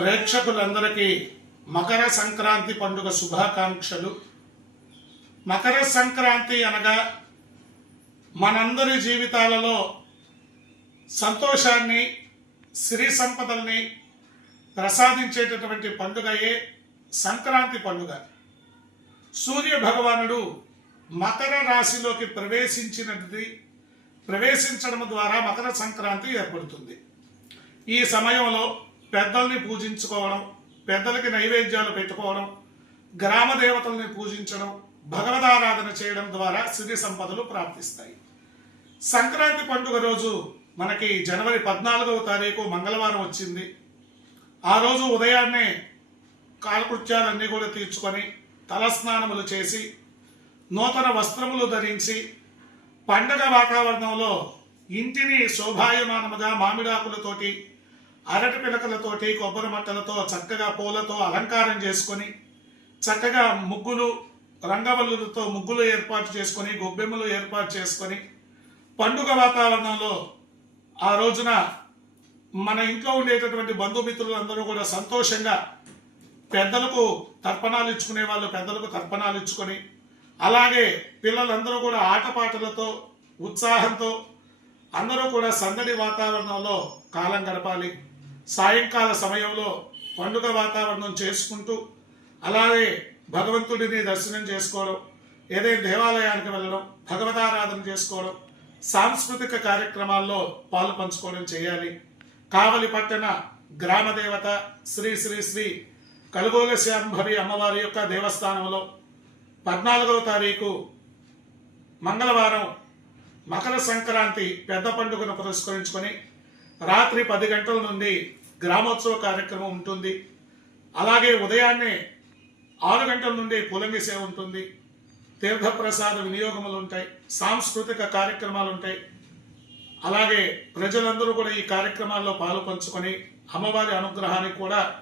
ప్రేక్షకులందరికీ మకర సంక్రాంతి పండుగ శుభాకాంక్షలు. మకర సంక్రాంతి అనగా మనందరి జీవితాలలో సంతోషాన్ని సిరి సంపదల్ని ప్రసాదించేటటువంటి పండుగయే సంక్రాంతి పండుగ. సూర్య భగవానుడు మకర రాశిలోకి ప్రవేశించినది ప్రవేశించడం ద్వారా మకర సంక్రాంతి ఏర్పడుతుంది. ఈ సమయంలో పెద్దల్ని పూజించుకోవడం పెద్దలకి నైవేద్యాలు పెట్టుకోవడం గ్రామ దేవతల్ని పూజించడం భగవదారాధన చేయడం ద్వారా సిరి సంపదలు ప్రాప్తిస్తాయి. సంక్రాంతి పండుగ రోజు మనకి జనవరి పద్నాలుగవ తారీఖు మంగళవారం వచ్చింది. ఆ రోజు ఉదయాన్నే కాలకృత్యాలన్నీ కూడా తీర్చుకొని తలస్నానములు చేసి నూతన వస్త్రములు ధరించి పండగ వాతావరణంలో ఇంటిని శోభాయమానముగా మామిడాకులతోటి అరటి పిలకలతోటి కొబ్బరి మట్టలతో చక్కగా పూలతో అలంకారం చేసుకొని చక్కగా ముగ్గులు రంగవల్లులతో ముగ్గులు ఏర్పాటు చేసుకొని గొబ్బెమ్మలు ఏర్పాటు చేసుకొని పండుగ వాతావరణంలో ఆ రోజున మన ఇంట్లో ఉండేటటువంటి బంధుమిత్రులందరూ కూడా సంతోషంగా పెద్దలకు తర్పణాలు ఇచ్చుకునే వాళ్ళు పెద్దలకు తర్పణాలు ఇచ్చుకొని అలాగే పిల్లలందరూ కూడా ఆటపాటలతో ఉత్సాహంతో అందరూ కూడా సందడి వాతావరణంలో కాలం గడపాలి. సాయంకాల సమయంలో పండుగ వాతావరణం చేసుకుంటూ అలాగే భగవంతుడిని దర్శనం చేసుకోవడం ఏదైనా దేవాలయానికి వెళ్ళడం భగవతారాధన చేసుకోవడం సాంస్కృతిక కార్యక్రమాల్లో పాలు పంచుకోవడం చేయాలి. కావలి పట్టణ గ్రామదేవత శ్రీ శ్రీ శ్రీ కలుగోల శాంభవి అమ్మవారి యొక్క దేవస్థానంలో పద్నాలుగవ తారీఖు మంగళవారం మకర సంక్రాంతి పెద్ద పండుగను పురస్కరించుకొని రాత్రి పది గంటల నుండి గ్రామోత్సవ కార్యక్రమం ఉంటుంది. అలాగే ఉదయాన్నే ఆరు గంటల నుండి పులంగి సేవ ఉంటుంది. తీర్థప్రసాద వినియోగములు ఉంటాయి. సాంస్కృతిక కార్యక్రమాలు ఉంటాయి. అలాగే ప్రజలందరూ కూడా ఈ కార్యక్రమాల్లో పాలు పంచుకొని అమ్మవారి అనుగ్రహానికి కూడా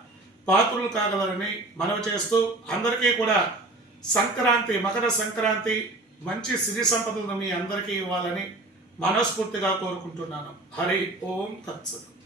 పాత్రులు కాగలరని మనవి చేస్తూ అందరికీ కూడా సంక్రాంతి మకర సంక్రాంతి మంచి సిరి సంపదలను మీ అందరికీ ఇవ్వాలని మనస్ఫూర్తిగా కోరుకుంటున్నాను. హరి ఓం తత్సత్.